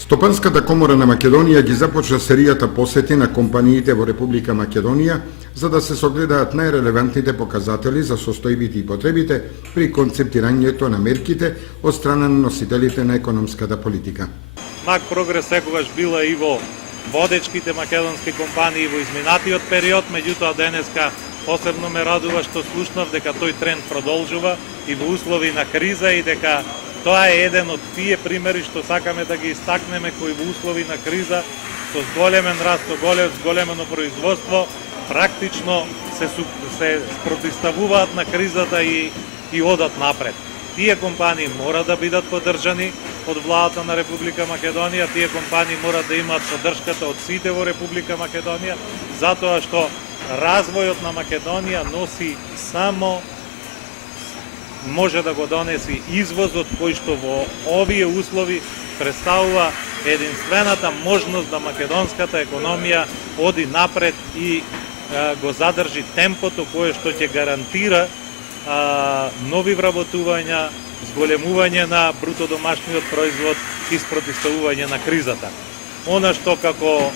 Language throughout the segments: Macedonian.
Стопанската комора на Македонија ги започна серијата посети на компаниите во Република Македонија за да се согледаат најрелевантните показатели за состојбите и потребите при концептирањето на мерките од страна на носителите на економската политика. Мак прогрес секогаш била и во водечките македонски компании во изминатиот период, меѓутоа денеска посебно ме радува што слушнав дека тој тренд продолжува и во услови на криза и дека тоа е еден од тие примери што сакаме да ги истакнеме кои во услови на криза со зголемен раст, со зголемено производство практично се спротивставуваат на кризата и одат напред. Тие компании мора да бидат поддржани од владата на Република Македонија, тие компании мора да имаат поддршката од сите во Република Македонија, затоа што развојот на Македонија носи само може да го донеси извозот кој што во овие услови представува единствената можност да македонската економија оди напред и го задржи темпото кое што ќе гарантира нови вработувања, зголемување на бруто домашниот производ и спротивставување на кризата. Она што како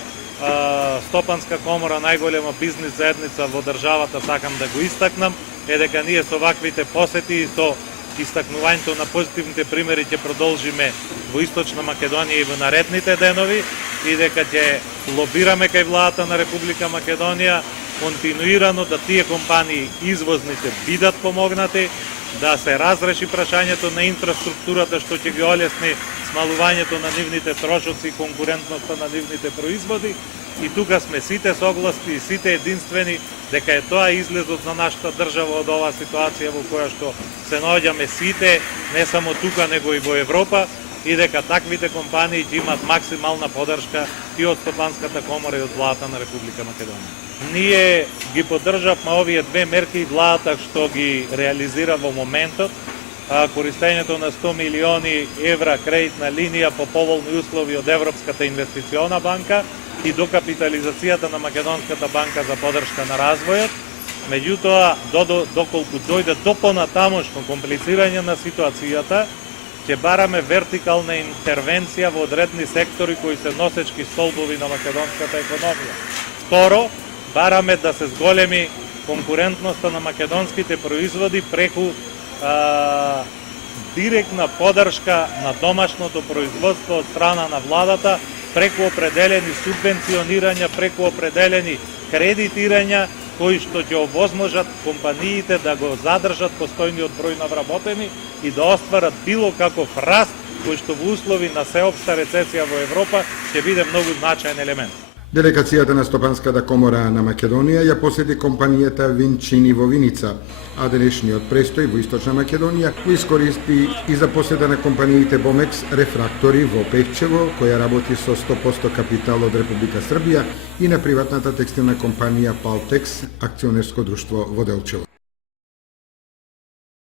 Стопанска комора, најголема бизнис заедница во државата, сакам да го истакнам, е дека ние со ваквите посети и со истакнувањето на позитивните примери ќе продолжиме во Источна Македонија и во наредните денови и дека ќе лобираме кај владата на Република Македонија континуирано да тие компании извозните бидат помогнати, да се разреши прашањето на инфраструктурата што ќе ги олесни смалувањето на нивните трошоци и конкурентноста на нивните производи. И тука сме сите согласни и сите единствени дека е тоа излезот на нашата држава од оваа ситуација во која што се наоѓаме сите, не само тука, него и во Европа, и дека таквите компании ќе имаат максимална поддршка и од Стопанската комора и од владата на Република Македонија. Ние ги поддржавме овие две мерки и владата што ги реализира во моментот, користењето на 100 милиони евра кредитна линија по поволни услови од Европската инвестициона банка и докапитализацијата на Македонската банка за поддршка на развојот. Меѓутоа, доколку дојде до понатамошно комплицирање на ситуацијата, ќе бараме вертикална интервенција во одредни сектори кои се носечки столбови на македонската економија. Второ, бараме да се зголеми конкурентноста на македонските производи преку директна поддршка на домашното производство од страна на владата, преку определени субвенционирања, преку определени кредитирања, кои што ќе овозможат компаниите да го задржат постојниот број на вработени и да остварат било каков раст, кој што во услови на сеопшта рецесија во Европа ќе биде многу значаен елемент. Делегацијата на Стопанската комора на Македонија ја посети компанијата Винчини во Виница, а денешниот престој во Источна Македонија го искористи и за посета на компаниите Бомекс Рефрактори во Пехчево, која работи со 100% капитал од Република Србија, и на приватната текстилна компанија Палтекс, акционерско друштво во Делчево.